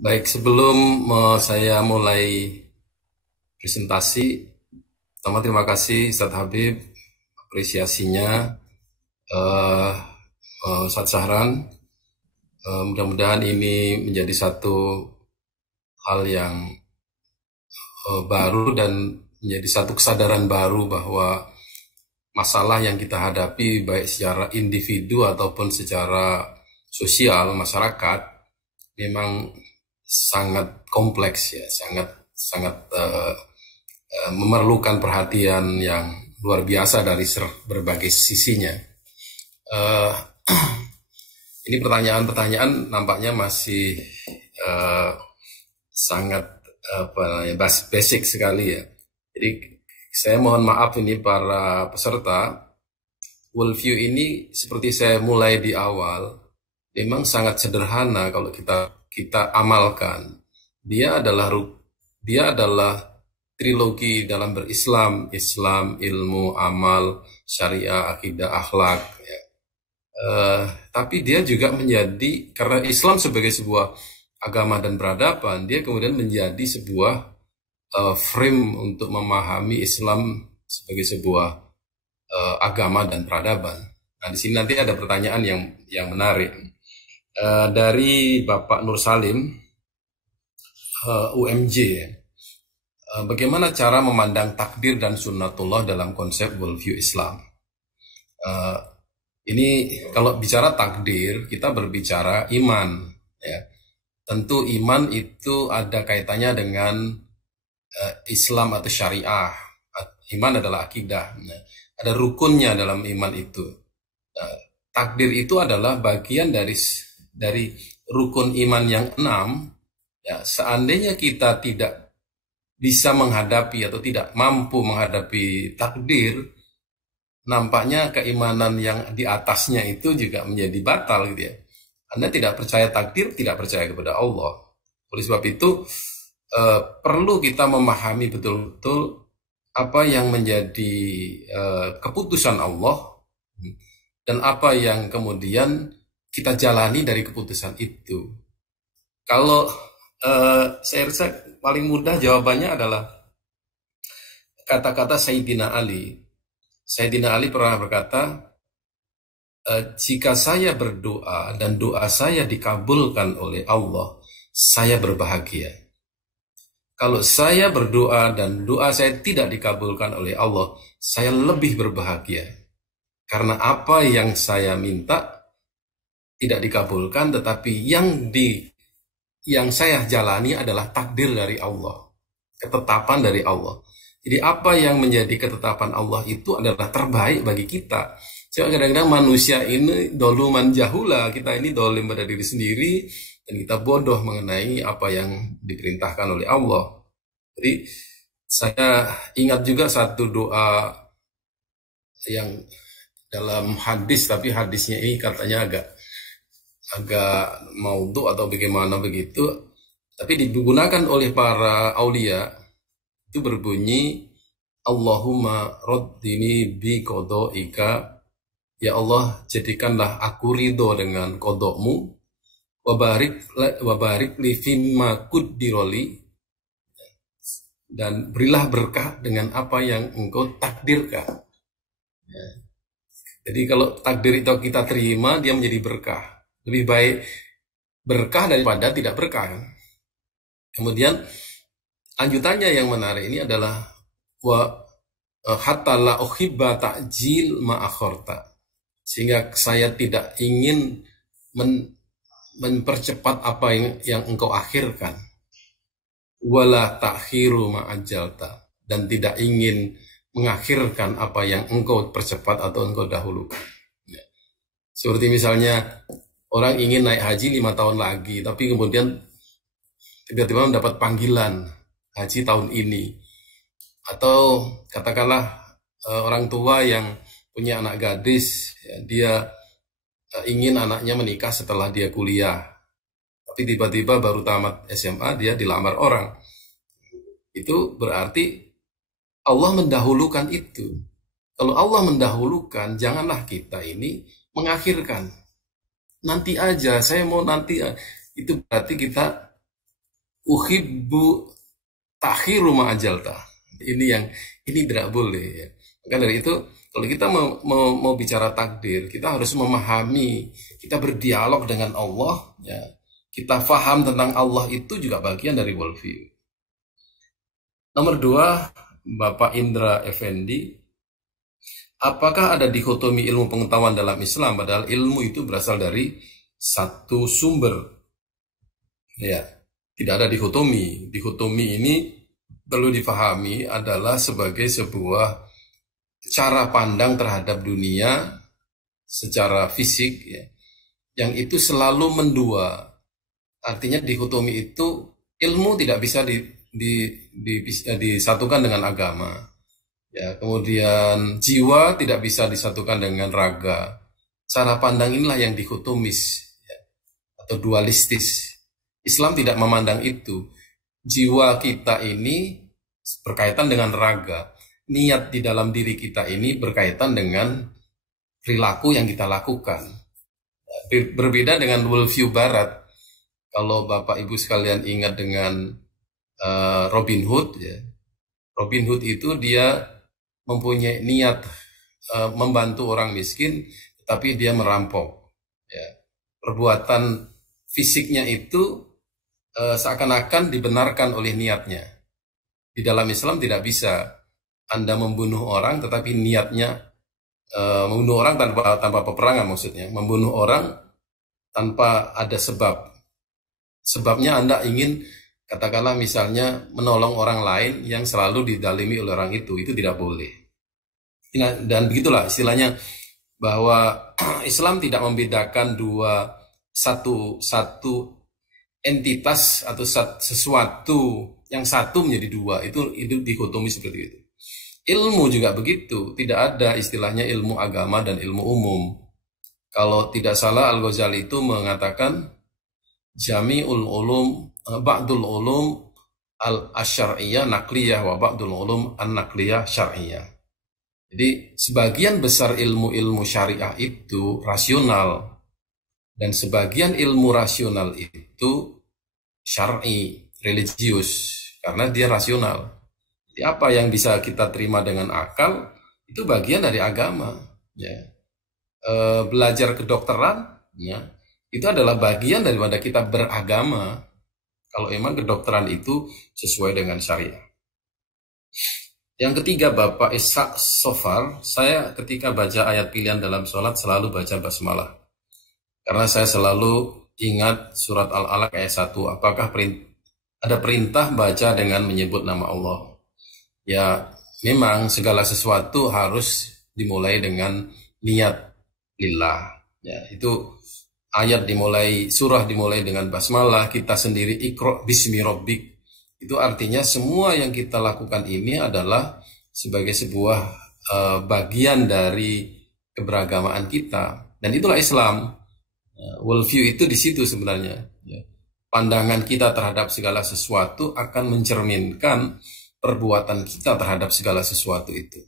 Baik, sebelum saya mulai presentasi, pertama terima kasih Ustadz Habib, apresiasinya, eh Ustadz Syahran. Mudah-mudahan ini menjadi satu hal yang baru dan menjadi satu kesadaran baru bahwa masalah yang kita hadapi baik secara individu ataupun secara sosial masyarakat memang sangat kompleks ya, sangat sangat memerlukan perhatian yang luar biasa dari berbagai sisinya. Uh, ini pertanyaan-pertanyaan nampaknya masih uh, sangat basic sekali ya. Jadi saya mohon maaf ini para peserta. Worldview ini seperti saya mulai di awal, memang sangat sederhana kalau kita amalkan. Dia adalah trilogi dalam berislam, Islam, ilmu, amal, syariah, akidah, akhlak. Ya. Tapi dia juga menjadi, karena Islam sebagai sebuah agama dan peradaban, dia kemudian menjadi sebuah frame untuk memahami Islam sebagai sebuah agama dan peradaban. Nah, di sini nanti ada pertanyaan yang menarik dari Bapak Nur Salim, UMJ. Bagaimana cara memandang takdir dan sunnatullah dalam konsep worldview Islam? Ini kalau bicara takdir, kita berbicara iman. Ya. Tentu iman itu ada kaitannya dengan Islam atau syariah. Iman adalah akidah. Nah, ada rukunnya dalam iman itu. Takdir itu adalah bagian dari rukun iman yang 6. Ya, seandainya kita tidak bisa menghadapi atau tidak mampu menghadapi takdir, nampaknya keimanan yang di atasnya itu juga menjadi batal gitu ya. Anda tidak percaya takdir, tidak percaya kepada Allah. Oleh sebab itu perlu kita memahami betul-betul apa yang menjadi keputusan Allah dan apa yang kemudian kita jalani dari keputusan itu. Kalau saya rasa paling mudah jawabannya adalah kata-kata Sayyidina Ali. Sayyidina Ali pernah berkata, jika saya berdoa dan doa saya dikabulkan oleh Allah, saya berbahagia. Kalau saya berdoa dan doa saya tidak dikabulkan oleh Allah, saya lebih berbahagia. Karena apa yang saya minta tidak dikabulkan, tetapi yang saya jalani adalah takdir dari Allah, ketetapan dari Allah. Jadi apa yang menjadi ketetapan Allah itu adalah terbaik bagi kita. Cuma kadang-kadang manusia ini doluman jahula, kita ini dolim pada diri sendiri, dan kita bodoh mengenai apa yang diperintahkan oleh Allah. Jadi saya ingat juga satu doa yang dalam hadis, tapi hadisnya ini katanya agak maudhu atau bagaimana begitu, tapi digunakan oleh para aulia. Itu berbunyi, Allahumma raddini bi qadaika, ya Allah jadikanlah aku ridho dengan kodokmu, wabarik li fimma quddiroli, dan berilah berkah dengan apa yang engkau takdirkan. Ya. Jadi kalau takdir itu kita terima, dia menjadi berkah. Lebih baik berkah daripada tidak berkah. Kemudian lanjutannya yang menarik ini adalah hatta la uhibba ta'jil ma akhorta, sehingga saya tidak ingin mempercepat apa yang engkau akhirkan, wala ta'khiru ma ajalta, dan tidak ingin mengakhirkan apa yang engkau percepat atau engkau dahulukan. Ya. Seperti misalnya orang ingin naik haji 5 tahun lagi, tapi kemudian tiba-tiba mendapat panggilan haji tahun ini. Atau katakanlah orang tua yang punya anak gadis, ya, dia ingin anaknya menikah setelah dia kuliah, tapi tiba-tiba baru tamat SMA dia dilamar orang. Itu berarti Allah mendahulukan itu. Kalau Allah mendahulukan, janganlah kita ini mengakhirkan. Nanti aja, saya mau nanti. Itu berarti kita uhibbu takhiru ma'ajalta. Ini tidak boleh ya. Maka dari itu kalau kita mau bicara takdir, kita harus memahami, kita berdialog dengan Allah ya. Kita faham tentang Allah itu juga bagian dari worldview. Nomor 2, Bapak Indra Effendi, apakah ada dikotomi ilmu pengetahuan dalam Islam? Padahal ilmu itu berasal dari satu sumber. Ya, tidak ada dikotomi. Dikotomi ini perlu difahami adalah sebagai sebuah cara pandang terhadap dunia secara fisik ya, yang itu selalu mendua. Artinya dikotomi itu ilmu tidak bisa disatukan dengan agama. Ya, kemudian jiwa tidak bisa disatukan dengan raga. Cara pandang inilah yang dikotomis ya, atau dualistis. Islam tidak memandang itu. Jiwa kita ini berkaitan dengan raga. Niat di dalam diri kita ini berkaitan dengan perilaku yang kita lakukan. Berbeda dengan worldview Barat. Kalau Bapak Ibu sekalian ingat dengan Robin Hood, ya. Robin Hood itu dia mempunyai niat membantu orang miskin, tapi dia merampok. Ya. Perbuatan fisiknya itu seakan-akan dibenarkan oleh niatnya. Di dalam Islam tidak bisa Anda membunuh orang, tetapi niatnya membunuh orang tanpa peperangan maksudnya, membunuh orang tanpa ada sebab. Sebabnya Anda ingin, katakanlah misalnya menolong orang lain yang selalu didalimi oleh orang itu tidak boleh. Dan begitulah istilahnya bahwa Islam tidak membedakan satu entitas atau sesuatu yang satu menjadi dua, itu dikotomi seperti itu. Ilmu juga begitu, tidak ada istilahnya ilmu agama dan ilmu umum. Kalau tidak salah Al-Ghazali itu mengatakan jami'ul ulum ba'dul ulum al-syar'iyyah naqliyah wa ba'dul ulum an-naqliyah syar'iyyah. Jadi sebagian besar ilmu-ilmu syariah itu rasional dan sebagian ilmu rasional itu syar'i, religius, karena dia rasional. Jadi apa yang bisa kita terima dengan akal itu bagian dari agama. Ya. Belajar kedokteran, ya, itu adalah bagian daripada kita beragama. Kalau emang kedokteran itu sesuai dengan syariah. Yang ketiga, Bapak Ishak Sofar, saya ketika baca ayat pilihan dalam sholat selalu baca basmalah. Karena saya selalu ingat surat Al-Alaq ayat 1. Apakah ada perintah baca dengan menyebut nama Allah? Ya, memang segala sesuatu harus dimulai dengan niat lillah. Ya, itu ayat surah dimulai dengan basmalah, kita sendiri Iqra bismi rabbik. Itu artinya semua yang kita lakukan ini adalah sebagai sebuah bagian dari keberagamaan kita. Dan itulah Islam. Worldview itu di situ sebenarnya. Pandangan kita terhadap segala sesuatu akan mencerminkan perbuatan kita terhadap segala sesuatu itu.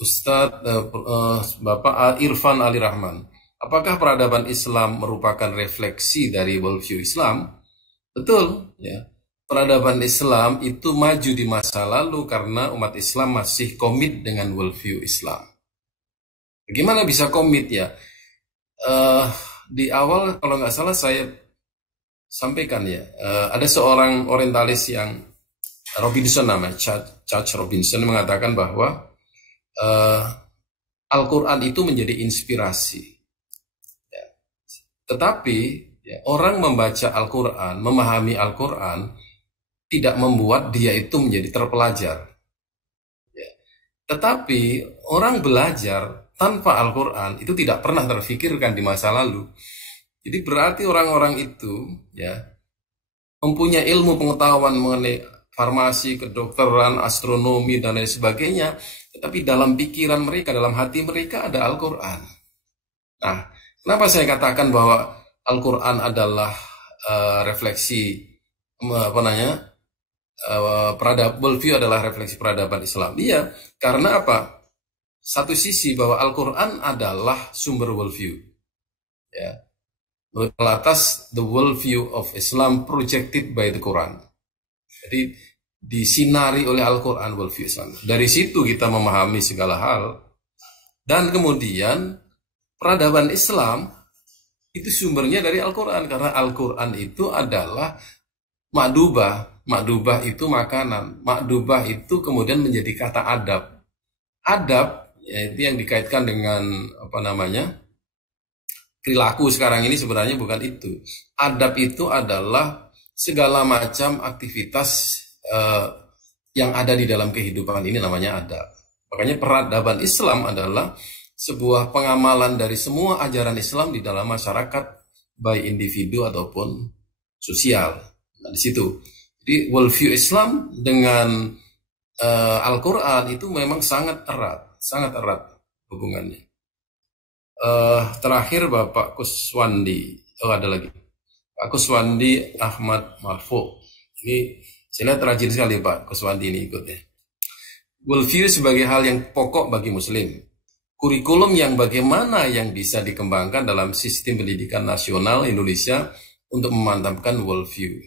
Ustadz Bapak Irfan Ali Rahman, apakah peradaban Islam merupakan refleksi dari worldview Islam? Betul, ya. Peradaban Islam itu maju di masa lalu karena umat Islam masih komit dengan worldview Islam. Bagaimana bisa komit ya? Di awal kalau nggak salah saya sampaikan ya, ada seorang orientalis yang Robinson namanya, Church Robinson, mengatakan bahwa Al-Quran itu menjadi inspirasi. Ya. Tetapi ya, orang membaca Al-Quran, memahami Al-Quran, tidak membuat dia itu menjadi terpelajar. Ya. Tetapi orang belajar tanpa Al-Quran itu tidak pernah terfikirkan di masa lalu. Jadi berarti orang-orang itu ya mempunyai ilmu pengetahuan mengenai farmasi, kedokteran, astronomi, dan lain sebagainya. Tetapi dalam pikiran mereka, dalam hati mereka ada Al-Quran. Nah, kenapa saya katakan bahwa Al-Quran adalah refleksi worldview adalah refleksi peradaban Islam. Iya, karena apa? Satu sisi bahwa Al-Quran adalah sumber worldview. Ya. Menurut Alatas, the worldview of Islam projected by the Quran. Jadi disinari oleh Al-Quran worldview Islam. Dari situ kita memahami segala hal. Dan kemudian peradaban Islam itu sumbernya dari Al-Quran. Karena Al-Quran itu adalah makdubah. Makdubah itu makanan. Makdubah itu kemudian menjadi kata adab. Adab, ya, itu yang dikaitkan dengan perilaku sekarang ini sebenarnya bukan itu. Adab itu adalah segala macam aktivitas yang ada di dalam kehidupan ini namanya adab. Makanya peradaban Islam adalah sebuah pengamalan dari semua ajaran Islam di dalam masyarakat, baik individu ataupun sosial. Nah, di situ. Jadi worldview Islam dengan Al-Quran itu memang sangat erat hubungannya. Terakhir Bapak Kuswandi, ada lagi Pak Kuswandi Ahmad Marfo. Ini saya lihat rajin sekali Pak Kuswandi ini ikutnya. Worldview sebagai hal yang pokok bagi Muslim. Kurikulum yang bagaimana yang bisa dikembangkan dalam sistem pendidikan nasional Indonesia untuk memantapkan worldview.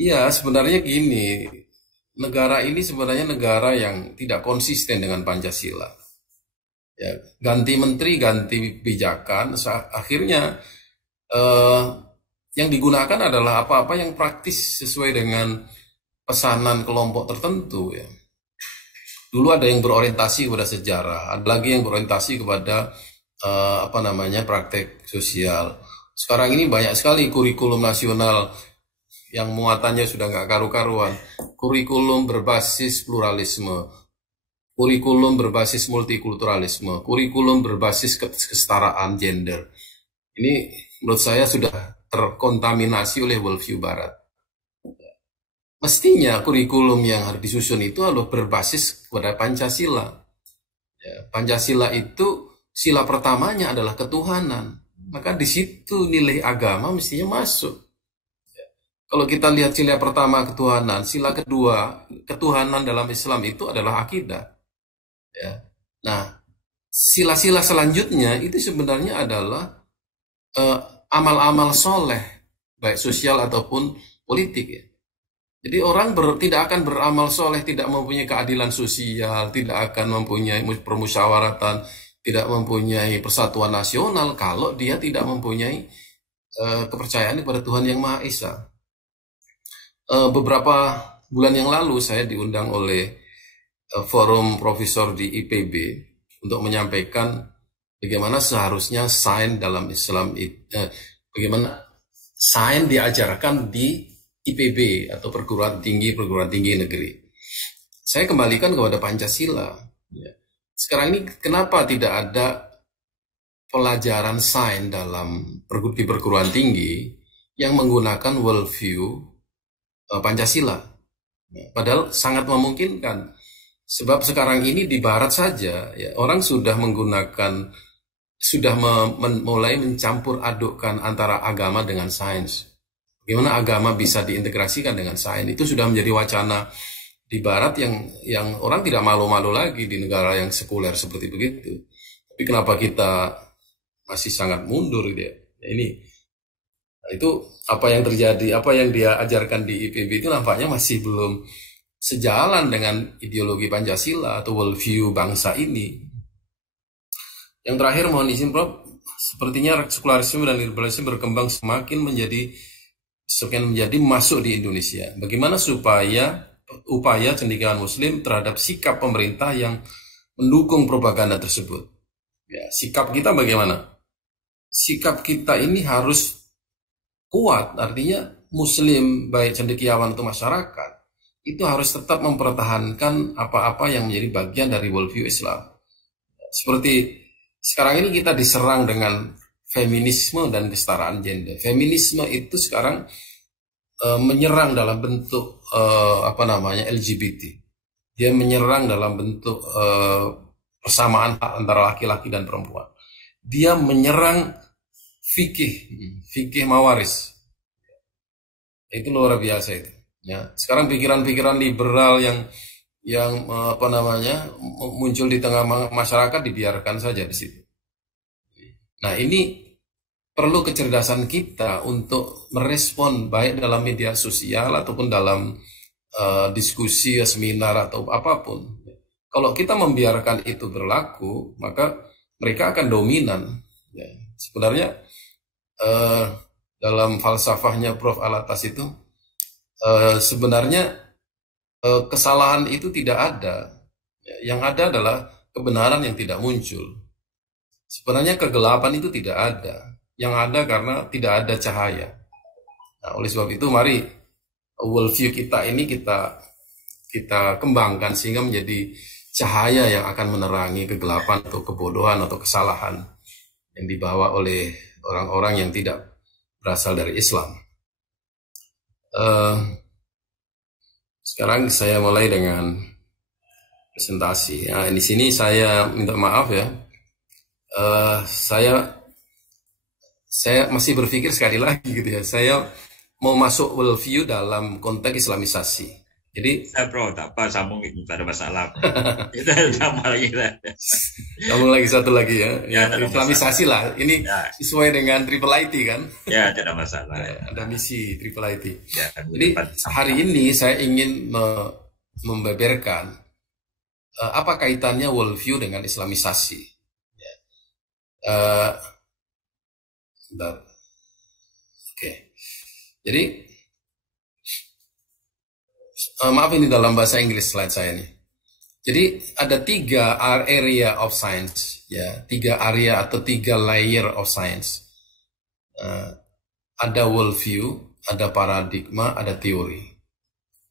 Iya, sebenarnya gini, negara ini sebenarnya negara yang tidak konsisten dengan Pancasila. Ya, ganti menteri, ganti kebijakan, akhirnya yang digunakan adalah apa-apa yang praktis sesuai dengan pesanan kelompok tertentu. Ya. Dulu ada yang berorientasi kepada sejarah, ada lagi yang berorientasi kepada praktek sosial. Sekarang ini banyak sekali kurikulum nasional yang muatannya sudah nggak karu-karuan. Kurikulum berbasis pluralisme, kurikulum berbasis multikulturalisme, kurikulum berbasis kesetaraan gender. Ini menurut saya sudah terkontaminasi oleh worldview Barat. Mestinya kurikulum yang harus disusun itu harus berbasis kepada Pancasila. Ya, Pancasila itu sila pertamanya adalah ketuhanan. Maka di situ nilai agama mestinya masuk. Ya. Kalau kita lihat sila pertama ketuhanan, sila kedua ketuhanan dalam Islam itu adalah akidah. Ya. Nah, sila-sila selanjutnya itu sebenarnya adalah amal-amal soleh, baik sosial ataupun politik. Ya. Jadi orang tidak akan beramal soleh, tidak mempunyai keadilan sosial, tidak akan mempunyai permusyawaratan, tidak mempunyai persatuan nasional kalau dia tidak mempunyai kepercayaan kepada Tuhan Yang Maha Esa. Beberapa bulan yang lalu saya diundang oleh forum profesor di IPB untuk menyampaikan bagaimana seharusnya sains dalam Islam, bagaimana sains diajarkan di IPB atau perguruan tinggi negeri. Saya kembalikan kepada Pancasila. Ya. Sekarang ini kenapa tidak ada pelajaran sains di perguruan tinggi yang menggunakan worldview Pancasila? Ya, padahal sangat memungkinkan. Sebab sekarang ini di Barat saja ya, orang sudah mulai mencampur adukkan antara agama dengan sains. Bagaimana agama bisa diintegrasikan dengan sains, itu sudah menjadi wacana di Barat yang orang tidak malu-malu lagi di negara yang sekuler seperti begitu. Tapi kenapa kita masih sangat mundur gitu ya? Itu apa yang terjadi, apa yang dia ajarkan di IPB itu nampaknya masih belum sejalan dengan ideologi Pancasila atau worldview bangsa ini. Yang terakhir mohon izin Prof, sepertinya sekularisme dan liberalisme berkembang semakin menjadi masuk di Indonesia. Bagaimana supaya upaya cendekiawan Muslim terhadap sikap pemerintah yang mendukung propaganda tersebut? Ya, sikap kita bagaimana? Sikap kita ini harus kuat, artinya Muslim baik cendekiawan atau masyarakat itu harus tetap mempertahankan apa-apa yang menjadi bagian dari worldview Islam. Seperti sekarang ini kita diserang dengan feminisme dan kesetaraan gender. Feminisme itu sekarang menyerang dalam bentuk LGBT. Dia menyerang dalam bentuk persamaan hak antara laki-laki dan perempuan. Dia menyerang fikih mawaris. Itu luar biasa itu. Ya, sekarang pikiran-pikiran liberal yang muncul di tengah masyarakat dibiarkan saja di situ. Nah, ini perlu kecerdasan kita untuk merespon baik dalam media sosial ataupun dalam diskusi, seminar atau apapun. Kalau kita membiarkan itu berlaku, maka mereka akan dominan. Ya. Sebenarnya dalam falsafahnya Prof. Alatas itu sebenarnya kesalahan itu tidak ada. Yang ada adalah kebenaran yang tidak muncul. Sebenarnya kegelapan itu tidak ada. Yang ada karena tidak ada cahaya. Nah, oleh sebab itu mari worldview kita ini kita kembangkan sehingga menjadi cahaya yang akan menerangi kegelapan atau kebodohan atau kesalahan yang dibawa oleh orang-orang yang tidak berasal dari Islam. Sekarang saya mulai dengan presentasi. Nah, di sini saya minta maaf ya. Saya masih berpikir sekali lagi gitu ya. Saya mau masuk worldview dalam konteks Islamisasi. Jadi, bro, tak apa, sambung, tak ada masalah. Kita sama lagi lah. Sambung lagi satu lagi ya. Ya, Islamisasi lah. Ini ya, sesuai dengan Triple IT kan? Ya, tidak ada masalah. Ya, ada misi Triple IT. Ya, jadi hari ini saya ingin membeberkan apa kaitannya worldview dengan Islamisasi. Ya. Oke. Jadi maaf ini dalam bahasa Inggris slide saya nih. Jadi ada 3 area of science, ya, 3 area atau 3 layer of science. Ada worldview, ada paradigma, ada teori.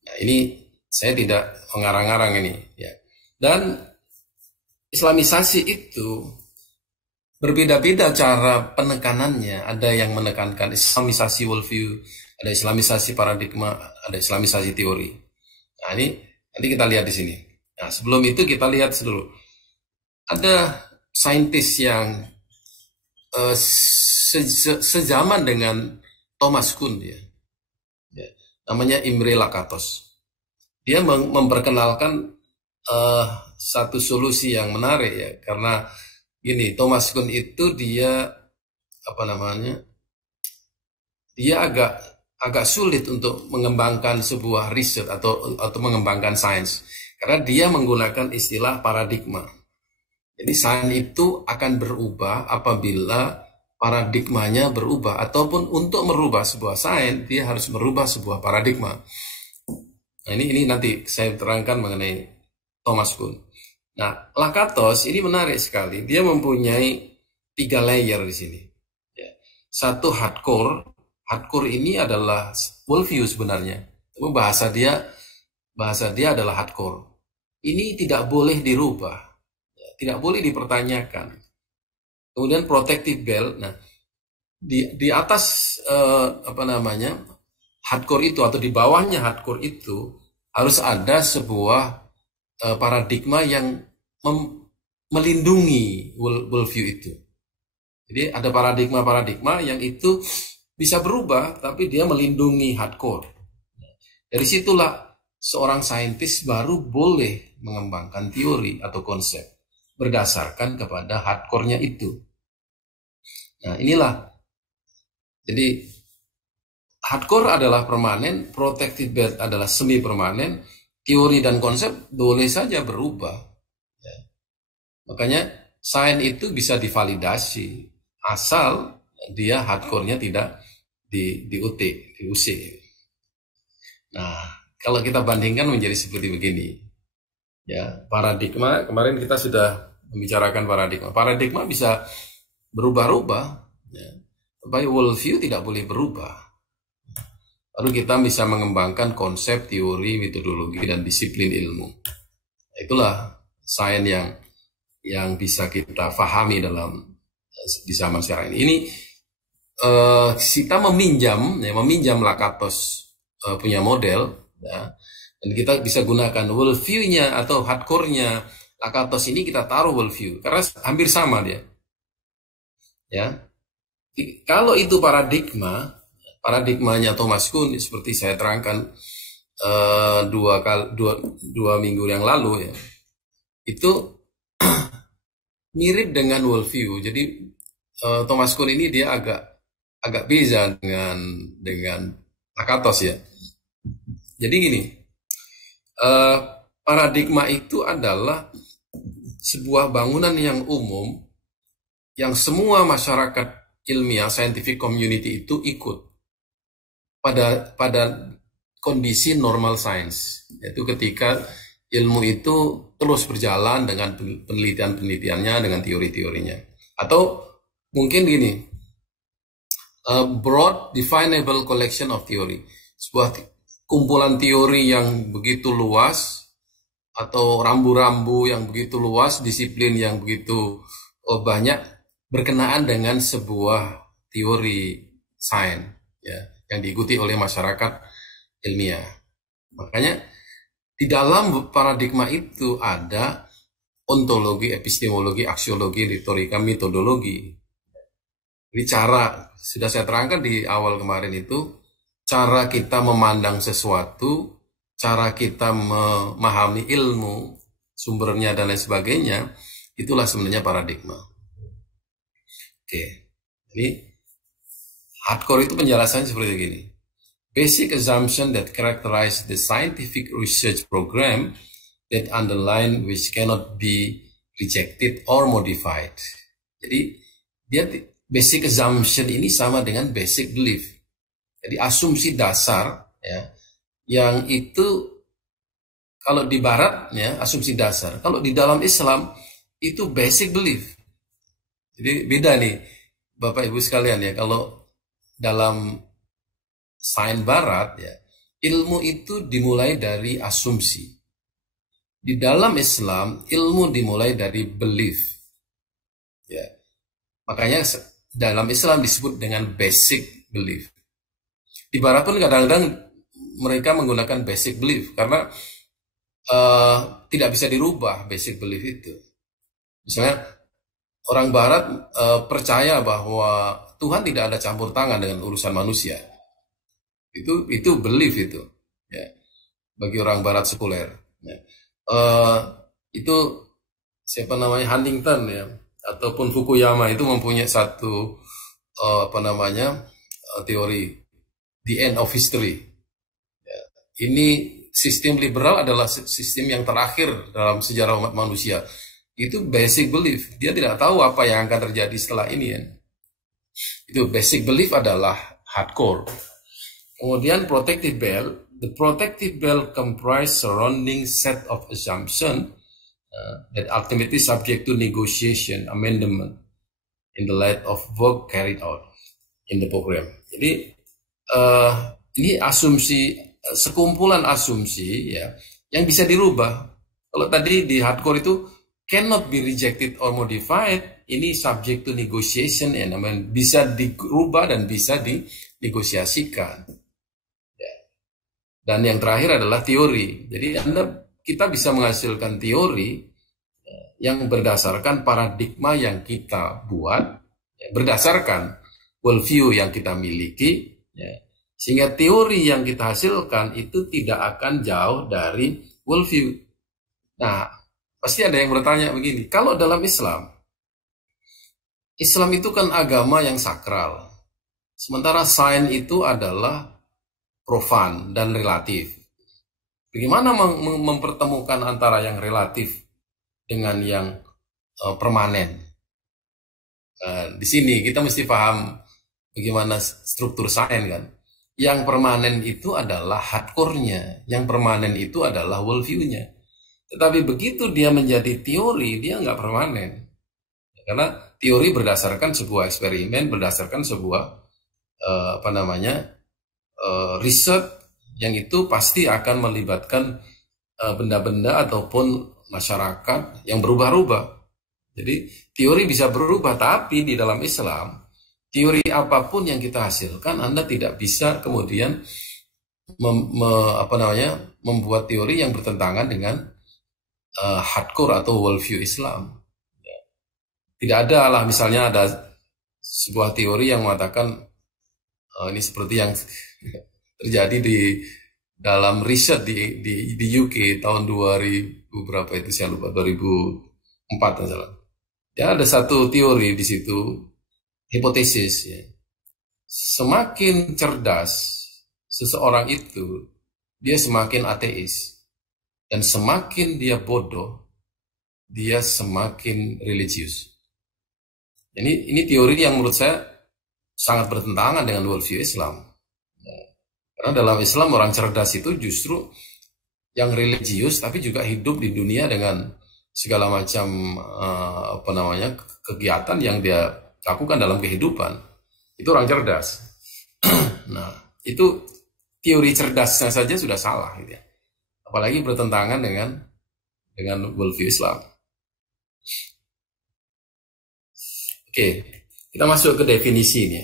Nah, ini saya tidak mengarang-arang ini, ya. Dan Islamisasi itu berbeda-beda cara penekanannya. Ada yang menekankan Islamisasi worldview, ada Islamisasi paradigma, ada Islamisasi teori. Nah, ini nanti kita lihat di sini. Nah, sebelum itu kita lihat dulu. Ada saintis yang sejaman dengan Thomas Kuhn, ya. Namanya Imre Lakatos. Dia memperkenalkan satu solusi yang menarik ya, karena gini, Thomas Kuhn itu dia dia agak sulit untuk mengembangkan sebuah riset atau mengembangkan sains, karena dia menggunakan istilah paradigma. Jadi sains itu akan berubah apabila paradigmanya berubah, ataupun untuk merubah sebuah sains dia harus merubah sebuah paradigma. Nah, ini nanti saya terangkan mengenai Thomas Kuhn. Nah, Lakatos ini menarik sekali. Dia mempunyai 3 layer di sini. Ya. Satu hardcore. Hardcore ini adalah worldview sebenarnya. Bahasa dia adalah hardcore. Ini tidak boleh dirubah, ya, tidak boleh dipertanyakan. Kemudian protective belt. Nah, di atas hardcore itu atau di bawahnya hardcore itu harus ada sebuah paradigma yang melindungi worldview itu. Jadi ada paradigma yang itu bisa berubah, tapi dia melindungi hardcore. Dari situlah seorang saintis baru boleh mengembangkan teori atau konsep berdasarkan kepada hardcore-nya itu. Nah, inilah. Jadi hardcore adalah permanen, protective belt adalah semi permanen, teori dan konsep boleh saja berubah. Ya. Makanya sains itu bisa divalidasi asal dia hardcore-nya tidak diusik. Nah, kalau kita bandingkan menjadi seperti begini. Ya, paradigma, kemarin kita sudah membicarakan paradigma. Paradigma bisa berubah-ubah, ya. Tapi worldview tidak boleh berubah. Lalu kita bisa mengembangkan konsep, teori, metodologi, dan disiplin ilmu. Itulah sains yang bisa kita pahami di zaman sekarang ini. Ini kita meminjam Lakatos punya model, ya, dan kita bisa gunakan worldview-nya atau hardcore-nya Lakatos ini, kita taruh worldview karena hampir sama dia. Ya, kalau itu paradigmanya Thomas Kuhn seperti saya terangkan dua minggu yang lalu ya, itu mirip dengan worldview. Jadi Thomas Kuhn ini dia agak agak beda dengan Lakatos ya. Jadi gini, paradigma itu adalah sebuah bangunan yang umum yang semua masyarakat ilmiah, scientific community itu ikut pada kondisi normal science, yaitu ketika ilmu itu terus berjalan dengan penelitian-penelitiannya, dengan teori-teorinya. Atau mungkin gini, a broad definable collection of theory, sebuah kumpulan teori yang begitu luas, atau rambu-rambu yang begitu luas, disiplin yang begitu banyak berkenaan dengan sebuah teori sains ya, yang diikuti oleh masyarakat ilmiah. Makanya di dalam paradigma itu ada ontologi, epistemologi, aksiologi, retorika, metodologi. Jadi cara, sudah saya terangkan di awal kemarin itu, cara kita memandang sesuatu, cara kita memahami ilmu, sumbernya dan lain sebagainya, itulah sebenarnya paradigma. Oke, jadi hardcore itu penjelasannya seperti gini. Basic assumption that characterize the scientific research program that underline which cannot be rejected or modified. Jadi dia basic assumption ini sama dengan basic belief. Jadi asumsi dasar ya, yang itu kalau di barat ya asumsi dasar, kalau di dalam Islam itu basic belief. Jadi beda nih Bapak Ibu sekalian ya, kalau dalam sains barat ya, ilmu itu dimulai dari asumsi. Di dalam Islam, ilmu dimulai dari belief. Ya. Makanya dalam Islam disebut dengan basic belief. Di barat pun kadang-kadang mereka menggunakan basic belief karena tidak bisa dirubah basic belief itu. Misalnya orang barat percaya bahwa Tuhan tidak ada campur tangan dengan urusan manusia. Itu belief itu ya, bagi orang barat sekuler ya. Itu siapa namanya, Huntington ya, ataupun Fukuyama itu mempunyai satu teori the end of history ya. Ini sistem liberal adalah sistem yang terakhir dalam sejarah umat manusia. Itu basic belief, dia tidak tahu apa yang akan terjadi setelah ini ya. Itu basic belief adalah hardcore. Kemudian protective bell, the protective bell comprise surrounding set of assumption that ultimately subject to negotiation, amendment in the light of work carried out in the program. Jadi ini asumsi, sekumpulan asumsi ya yang bisa dirubah. Kalau tadi di hardcore itu cannot be rejected or modified, ini subject to negotiation ya, namanya bisa dirubah dan bisa dinegosiasikan. Dan yang terakhir adalah teori. Jadi kita bisa menghasilkan teori yang berdasarkan paradigma yang kita buat, berdasarkan worldview yang kita miliki, sehingga teori yang kita hasilkan itu tidak akan jauh dari worldview. Nah, pasti ada yang bertanya begini, kalau dalam Islam itu kan agama yang sakral, sementara sains itu adalah profan dan relatif. Bagaimana mempertemukan antara yang relatif dengan yang permanen? Di sini kita mesti paham bagaimana struktur sains kan. Yang permanen itu adalah hardcore-nya, yang permanen itu adalah worldview-nya. Tetapi begitu dia menjadi teori, dia nggak permanen. Karena teori berdasarkan sebuah eksperimen, berdasarkan sebuah riset yang itu pasti akan melibatkan benda-benda ataupun masyarakat yang berubah-ubah. Jadi teori bisa berubah, tapi di dalam Islam teori apapun yang kita hasilkan, Anda tidak bisa kemudian membuat teori yang bertentangan dengan hardcore atau worldview Islam. Tidak ada lah, misalnya ada sebuah teori yang mengatakan ini seperti yang terjadi di dalam riset di UK tahun 2000 berapa itu saya lupa, 2004 misalnya. Ya ada satu teori di situ, hipotesis ya. semakin cerdas seseorang itu, dia semakin ateis. Dan semakin dia bodoh, dia semakin religius. Ini teori yang menurut saya sangat bertentangan dengan worldview Islam. Karena dalam Islam orang cerdas itu justru yang religius, tapi juga hidup di dunia dengan segala macam kegiatan yang dia lakukan dalam kehidupan. Itu orang cerdas. Nah, itu teori cerdasnya saja sudah salah, gitu ya. Apalagi bertentangan dengan worldview Islam. Oke, kita masuk ke definisi ini.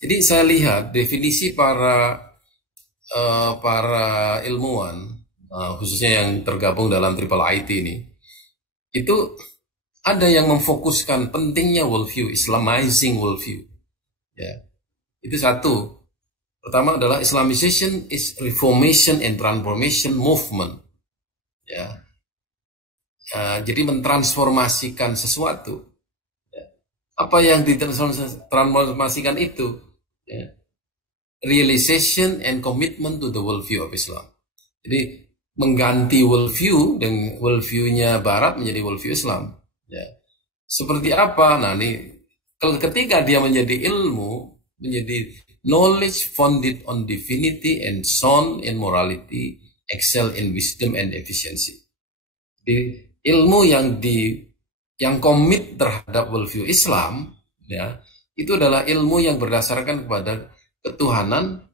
Jadi saya lihat definisi para ilmuwan, khususnya yang tergabung dalam Triple IT ini, itu ada yang memfokuskan pentingnya worldview, Islamizing worldview. Ya, itu satu. Pertama adalah Islamization is reformation and transformation movement. Ya, jadi mentransformasikan sesuatu. Ya. Apa yang ditransformasikan itu? Ya. Realization and commitment to the worldview of Islam. Jadi mengganti worldview dan worldview-nya Barat menjadi worldview Islam. Ya. Seperti apa? Nah, ini ketika dia menjadi ilmu, menjadi knowledge founded on divinity and sound in morality, excel in wisdom and efficiency. Jadi ilmu yang komit terhadap worldview Islam, ya, itu adalah ilmu yang berdasarkan kepada ketuhanan,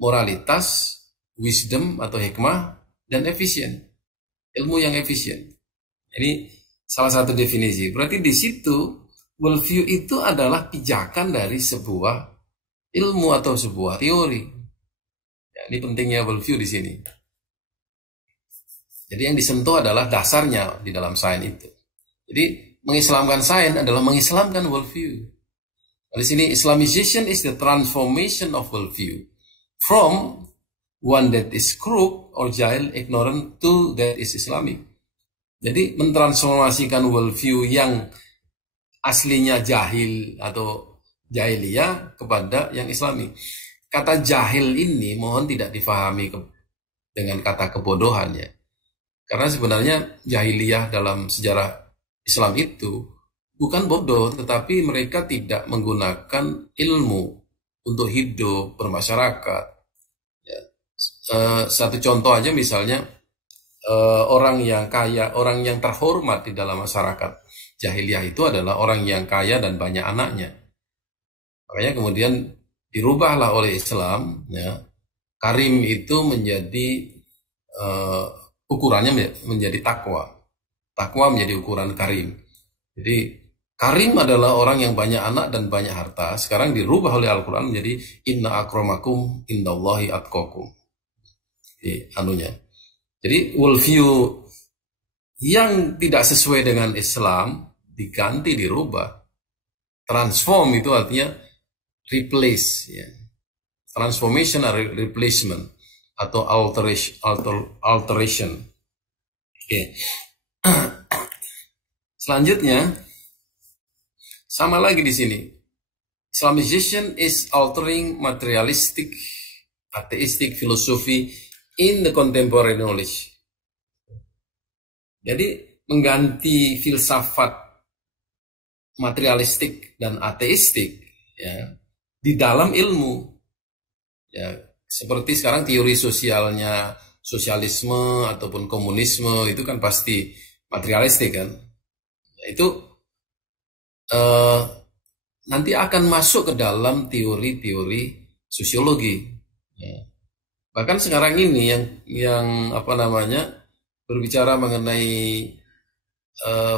moralitas, wisdom atau hikmah, dan efisien. Ilmu yang efisien. Ini salah satu definisi. Berarti di situ worldview itu adalah pijakan dari sebuah ilmu atau sebuah teori. Ya, ini pentingnya worldview di sini. Jadi yang disentuh adalah dasarnya di dalam sains itu. Jadi mengislamkan sains adalah mengislamkan worldview. Di sini Islamization is the transformation of worldview from one that is crooked or jahil, ignorant to that is Islamic. Jadi mentransformasikan worldview yang aslinya jahil atau jahiliyah kepada yang Islami. Kata jahil ini mohon tidak difahami dengan kata kebodohan, ya. Karena sebenarnya jahiliyah dalam sejarah Islam itu bukan bodoh, tetapi mereka tidak menggunakan ilmu untuk hidup, bermasyarakat. Ya. Satu contoh aja misalnya, orang yang kaya, orang yang terhormat di dalam masyarakat jahiliyah itu adalah orang yang kaya dan banyak anaknya. Makanya kemudian dirubahlah oleh Islam, ya. Karim itu menjadi ukurannya menjadi takwa. Takwa menjadi ukuran karim. Jadi karim adalah orang yang banyak anak dan banyak harta. Sekarang dirubah oleh Al-Quran menjadi inna akramakum indallahi atqakum. Jadi worldview yang tidak sesuai dengan Islam diganti, dirubah. Transform itu artinya replace, ya. Transformation atau replacement atau alteration. Oke. Selanjutnya sama lagi di sini. Islamization is altering materialistic, atheistic philosophy in the contemporary knowledge. Jadi mengganti filsafat materialistik dan ateistik, ya, di dalam ilmu. Ya, seperti sekarang teori sosialnya sosialisme ataupun komunisme itu kan pasti materialistik kan. Itu nanti akan masuk ke dalam teori-teori sosiologi. Ya. Bahkan sekarang ini yang berbicara mengenai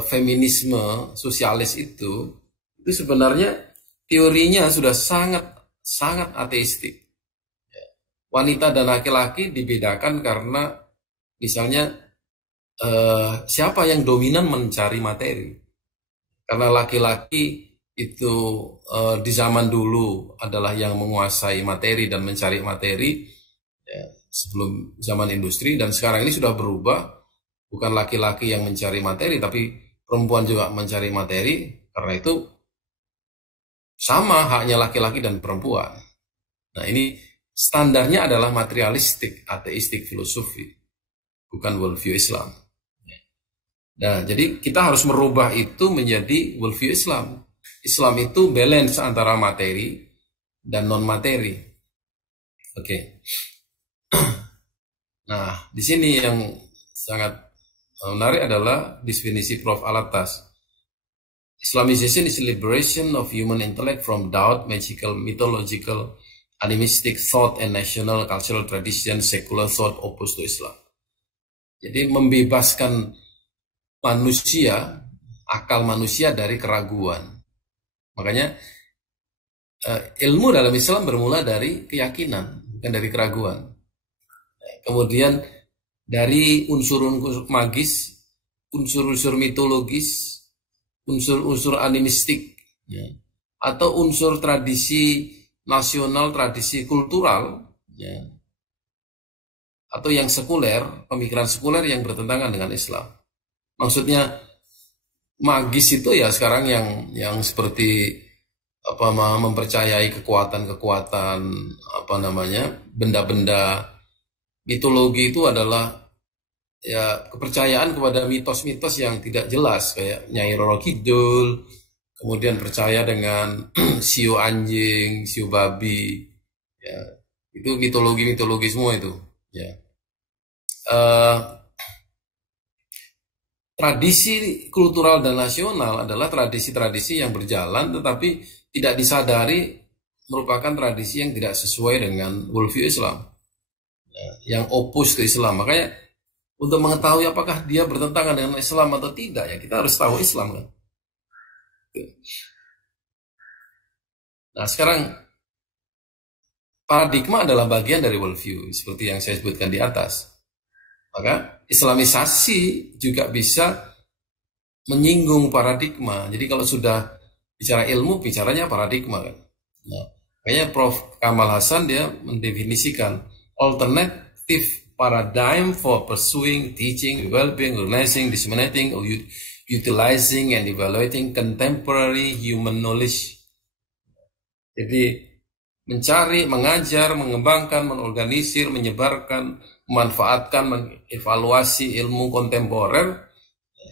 feminisme sosialis itu sebenarnya teorinya sudah sangat ateistik. Wanita dan laki-laki dibedakan karena misalnya siapa yang dominan mencari materi. Karena laki-laki itu di zaman dulu adalah yang menguasai materi dan mencari materi, ya, sebelum zaman industri, dan sekarang ini sudah berubah, bukan laki-laki yang mencari materi tapi perempuan juga mencari materi. Karena itu sama haknya laki-laki dan perempuan. Nah, ini standarnya adalah materialistik, ateistik filosofi, bukan worldview Islam. Nah, jadi kita harus merubah itu menjadi worldview Islam. Islam itu balance antara materi dan non-materi. Oke. Nah, di sini yang sangat menarik adalah definisi Prof. Alatas. Islamization is liberation of human intellect from doubt, magical, mythological, animistic thought, and national cultural tradition, secular thought opposed to Islam. Jadi membebaskan manusia, akal manusia dari keraguan. Makanya ilmu dalam Islam bermula dari keyakinan, bukan dari keraguan. Kemudian dari unsur-unsur magis, unsur-unsur mitologis, unsur-unsur animistik, ya, atau unsur tradisi nasional, tradisi kultural, ya, atau yang sekuler, pemikiran sekuler yang bertentangan dengan Islam. Maksudnya magis itu ya sekarang yang seperti mempercayai kekuatan-kekuatan benda-benda. Mitologi itu adalah ya kepercayaan kepada mitos-mitos yang tidak jelas kayak Nyai Roro Kidul, kemudian percaya dengan siu anjing, siu babi, ya itu mitologi semua itu, ya. Tradisi kultural dan nasional adalah tradisi-tradisi yang berjalan tetapi tidak disadari merupakan tradisi yang tidak sesuai dengan worldview Islam, ya, yang opus ke Islam. Makanya untuk mengetahui apakah dia bertentangan dengan Islam atau tidak, ya kita harus tahu Islam kan. Nah sekarang paradigma adalah bagian dari worldview seperti yang saya sebutkan di atas. Maka Islamisasi juga bisa menyinggung paradigma. Jadi kalau sudah bicara ilmu, bicaranya paradigma kan. Nah, kayaknya Prof. Kamal Hasan dia mendefinisikan alternative paradigm for pursuing, teaching, developing, organizing, disseminating, or utilizing and evaluating contemporary human knowledge. Jadi mencari, mengajar, mengembangkan, menorganisir, menyebarkan, memanfaatkan, mengevaluasi ilmu kontemporer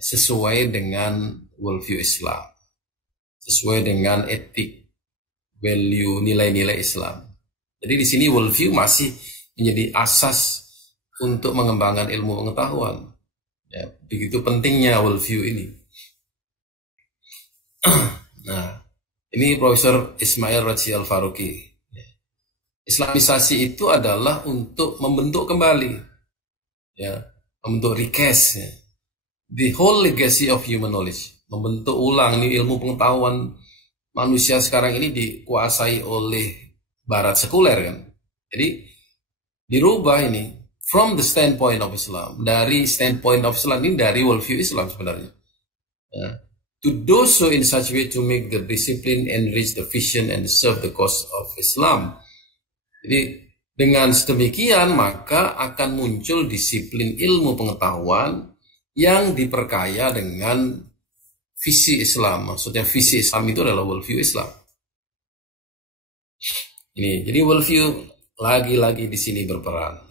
sesuai dengan worldview Islam, sesuai dengan etik, value, nilai-nilai Islam. Jadi di sini worldview masih menjadi asas untuk mengembangkan ilmu pengetahuan. Ya, begitu pentingnya worldview ini. Nah, ini Profesor Ismail Radzi Al-Faruqi. Islamisasi itu adalah untuk membentuk kembali, ya, membentuk recast, ya, the whole legacy of human knowledge, membentuk ulang ini ilmu pengetahuan manusia sekarang ini dikuasai oleh Barat sekuler kan. Jadi dirubah ini from the standpoint of Islam, dari standpoint of Islam ini dari worldview Islam sebenarnya. Ya. To do so in such way to make the discipline enrich the vision and serve the cause of Islam. Jadi dengan sedemikian maka akan muncul disiplin ilmu pengetahuan yang diperkaya dengan visi Islam. Maksudnya visi Islam itu adalah worldview Islam. Ini, jadi worldview lagi-lagi di sini berperan.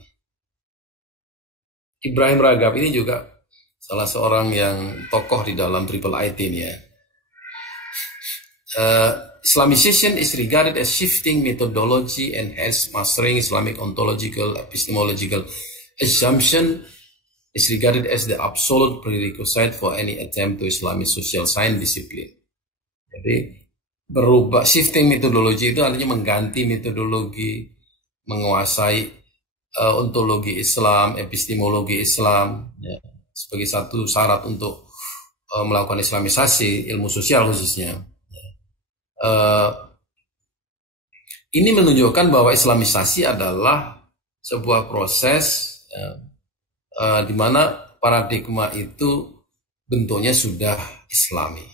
Ibrahim Ragab ini juga salah seorang yang tokoh di dalam Triple IT ini ya. Islamization is regarded as shifting methodology and hence mastering Islamic ontological, epistemological assumption is regarded as the absolute prerequisite for any attempt to Islamic social science discipline. Jadi berubah, shifting metodologi itu artinya mengganti metodologi, menguasai ontologi Islam, epistemologi Islam, ya, sebagai satu syarat untuk melakukan Islamisasi ilmu sosial khususnya. Ini menunjukkan bahwa Islamisasi adalah sebuah proses di mana paradigma itu bentuknya sudah Islami.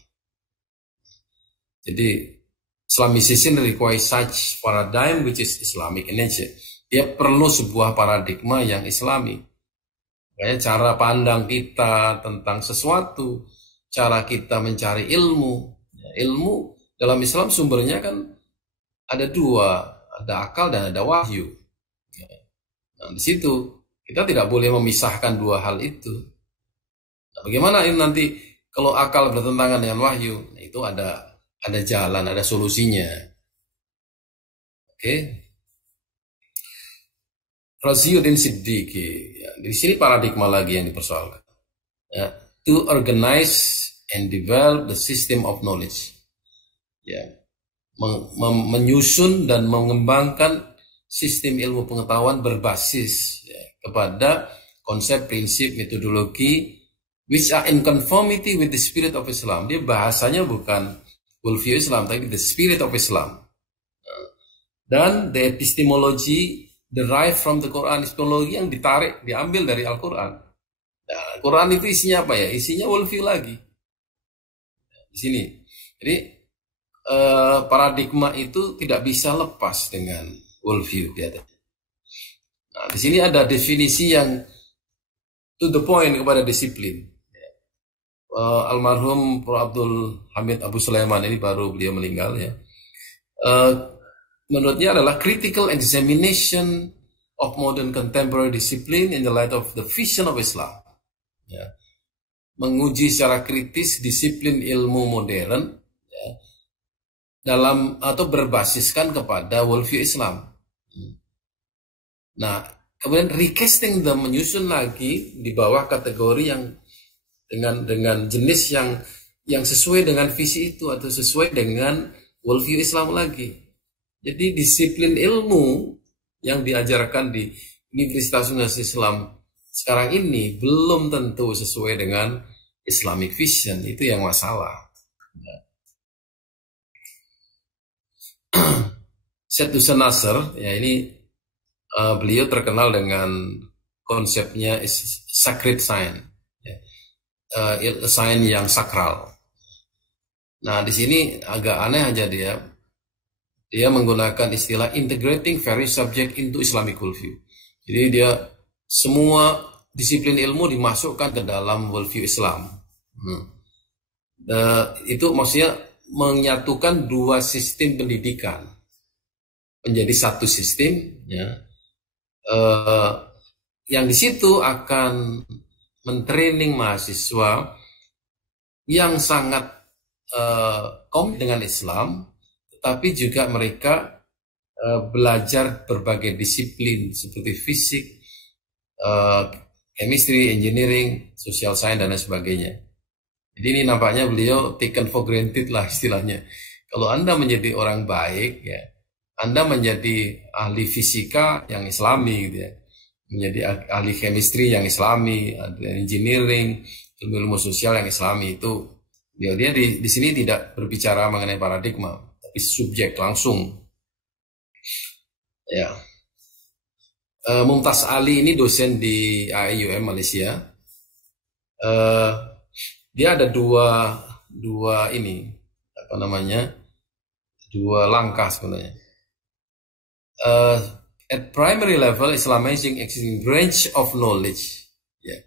Jadi Islamization requires such paradigm which is Islamic in nature. Dia perlu sebuah paradigma yang Islami. Kayak cara pandang kita tentang sesuatu, cara kita mencari ilmu. Ilmu dalam Islam sumbernya kan ada dua. ada akal dan ada wahyu. Nah, di situ kita tidak boleh memisahkan dua hal itu. Nah, bagaimana ini nanti kalau akal bertentangan dengan wahyu? Nah, itu ada jalan, ada solusinya. Oke. Raziuddin Siddiqi. Ya, di sini paradigma lagi yang dipersoalkan. Ya, to organize and develop the system of knowledge. Ya, menyusun dan mengembangkan sistem ilmu pengetahuan berbasis ya, kepada konsep, prinsip, metodologi which are in conformity with the spirit of Islam. Dia bahasanya bukan worldview Islam, tapi the spirit of Islam. Dan the epistemology derived from the Quran, epistemologi yang diambil dari Al-Quran. Nah, Quran itu isinya apa ya? Isinya worldview lagi. Di sini. Jadi paradigma itu tidak bisa lepas dengan worldview. Nah, di sini ada definisi yang to the point kepada disiplin. Almarhum Prof. Abdul Hamid Abu Sulaiman ini baru beliau meninggal ya. Menurutnya adalah critical examination of modern contemporary discipline in the light of the vision of Islam. Ya. Menguji secara kritis disiplin ilmu modern ya, dalam atau berbasiskan kepada worldview Islam. Nah, kemudian recasting them, menyusun lagi di bawah kategori yang dengan jenis yang sesuai dengan visi itu atau sesuai dengan worldview Islam lagi. Jadi disiplin ilmu yang diajarkan di Universitas Islam sekarang ini belum tentu sesuai dengan Islamic vision. Itu yang masalah. Syed Hussein Nasr, ya ini beliau terkenal dengan konsepnya sacred science, ya. Science yang sakral. Nah di sini agak aneh aja dia menggunakan istilah integrating various subject into Islamic worldview. Jadi dia semua disiplin ilmu dimasukkan ke dalam worldview Islam. Itu maksudnya menyatukan dua sistem pendidikan menjadi satu sistem, ya. Yang di situ akan mentraining mahasiswa yang sangat komit dengan Islam, tapi juga mereka belajar berbagai disiplin seperti fisik, chemistry, engineering, social science, dan lain sebagainya. Jadi ini nampaknya beliau taken for granted lah istilahnya. Kalau Anda menjadi orang baik, ya, Anda menjadi ahli fisika yang Islami, gitu ya, menjadi ahli chemistry yang Islami, ahli engineering, ilmu sosial yang Islami, itu dia di sini tidak berbicara mengenai paradigma. Subjek langsung ya. Mumtaz Ali ini dosen di AIUM Malaysia. Dia ada dua ini apa namanya, dua langkah sebenarnya. At primary level, Islamizing existing branch of knowledge. Yeah.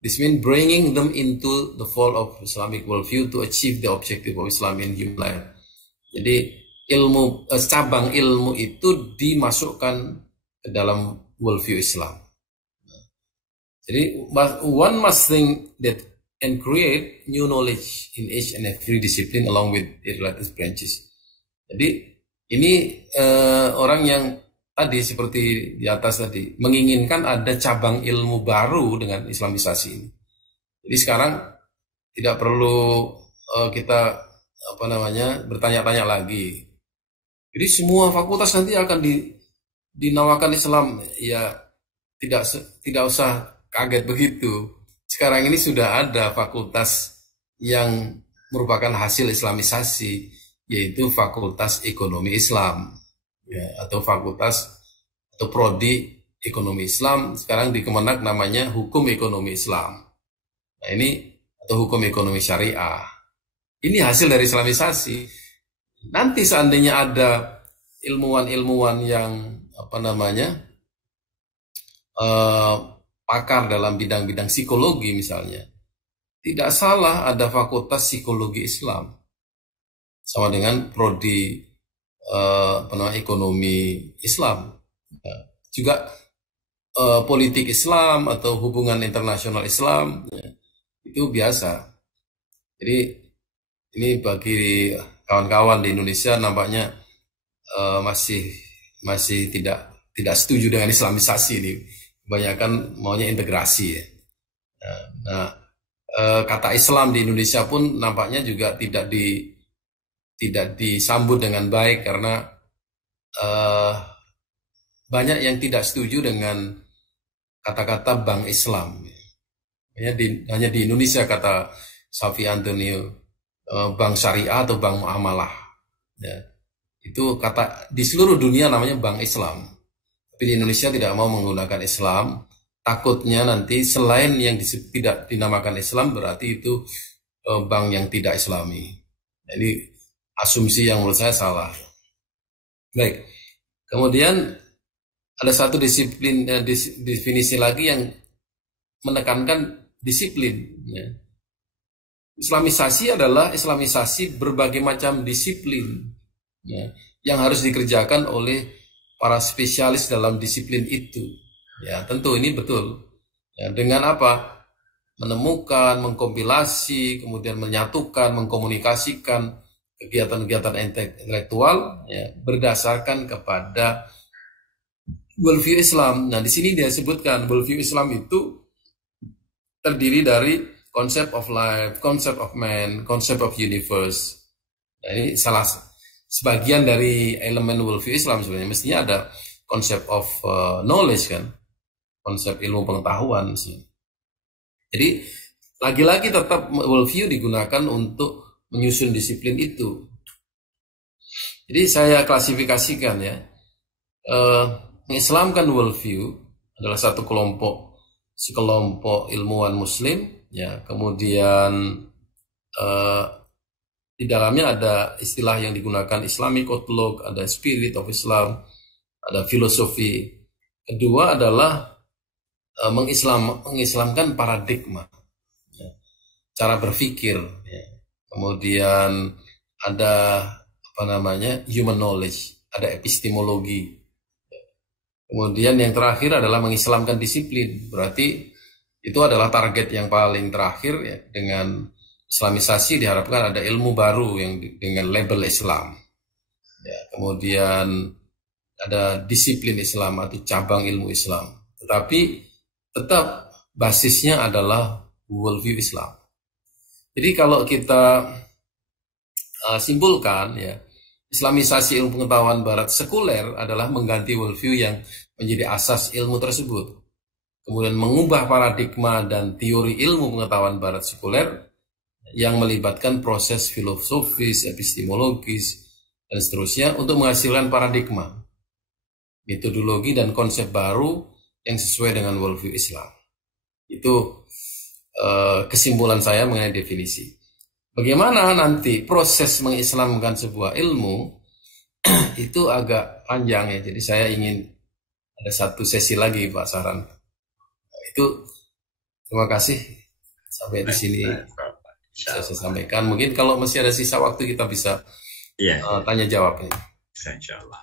This means bringing them into the fold of Islamic worldview to achieve the objective of Islam in human life. Jadi cabang ilmu itu dimasukkan ke dalam worldview Islam. Jadi one must think that and create new knowledge in each and every discipline along with its related branches. Jadi ini orang yang tadi seperti di atas tadi menginginkan ada cabang ilmu baru dengan Islamisasi ini. Jadi sekarang tidak perlu kita bertanya-tanya lagi. Jadi semua fakultas nanti akan dinawakan Islam, ya tidak usah kaget begitu. Sekarang ini sudah ada fakultas yang merupakan hasil Islamisasi, yaitu Fakultas Ekonomi Islam, ya, atau fakultas atau prodi Ekonomi Islam. Sekarang di Kemenak namanya Hukum Ekonomi Islam. Nah ini atau Hukum Ekonomi Syariah. Ini hasil dari Islamisasi. Nanti seandainya ada ilmuwan-ilmuwan yang pakar dalam bidang-bidang psikologi misalnya, tidak salah ada fakultas psikologi Islam sama dengan prodi ekonomi Islam, ya. Juga politik Islam atau hubungan internasional Islam, ya, itu biasa. Jadi ini bagi kawan-kawan di Indonesia nampaknya masih tidak setuju dengan Islamisasi ini. Kebanyakan maunya integrasi, ya. Nah, kata Islam di Indonesia pun nampaknya juga tidak disambut dengan baik karena banyak yang tidak setuju dengan kata-kata Bank Islam. Hanya di Indonesia kata Safi Antonio Bank Syariah atau Bank Muamalah. Ya. Itu kata di seluruh dunia namanya Bank Islam. Tapi di Indonesia tidak mau menggunakan Islam. Takutnya nanti selain yang tidak dinamakan Islam berarti itu bank yang tidak Islami. Jadi asumsi yang menurut saya salah. Baik. Kemudian ada satu definisi lagi yang menekankan disiplin. Ya. Islamisasi adalah Islamisasi berbagai macam disiplin, ya, yang harus dikerjakan oleh para spesialis dalam disiplin itu. Ya, tentu ini betul. Ya, dengan apa? Menemukan, mengkompilasi, kemudian menyatukan, mengkomunikasikan kegiatan-kegiatan intelektual, ya, berdasarkan kepada worldview Islam. Nah, di sini dia sebutkan worldview Islam itu terdiri dari concept of life, concept of man, concept of universe. Nah, ini salah sebagian dari elemen worldview Islam sebenarnya. Mestinya ada concept of knowledge kan, konsep ilmu pengetahuan sih. Jadi lagi-lagi tetap worldview digunakan untuk menyusun disiplin itu. Jadi saya klasifikasikan ya, mengislamkan worldview adalah satu sekelompok ilmuwan Muslim, ya. Kemudian di dalamnya ada istilah yang digunakan Islamic outlook, ada spirit of Islam, ada filosofi. Kedua adalah mengislamkan paradigma, ya, cara berpikir, ya. Kemudian ada human knowledge, ada epistemologi. Kemudian yang terakhir adalah mengislamkan disiplin. Berarti itu adalah target yang paling terakhir, ya. Dengan Islamisasi diharapkan ada ilmu baru yang dengan label Islam. Ya, kemudian ada disiplin Islam atau cabang ilmu Islam. Tetapi tetap basisnya adalah worldview Islam. Jadi kalau kita simpulkan, ya, Islamisasi ilmu pengetahuan Barat sekuler adalah mengganti worldview yang menjadi asas ilmu tersebut. Kemudian mengubah paradigma dan teori ilmu pengetahuan Barat sekuler yang melibatkan proses filosofis, epistemologis, dan seterusnya untuk menghasilkan paradigma, metodologi, dan konsep baru yang sesuai dengan worldview Islam. Itu kesimpulan saya mengenai definisi. Bagaimana nanti proses mengislamkan sebuah ilmu itu agak panjang, ya. Jadi saya ingin ada satu sesi lagi Pak Saran. Itu terima kasih sampai di sini saya sampaikan. Mungkin kalau masih ada sisa waktu kita bisa tanya jawab. Insya Allah.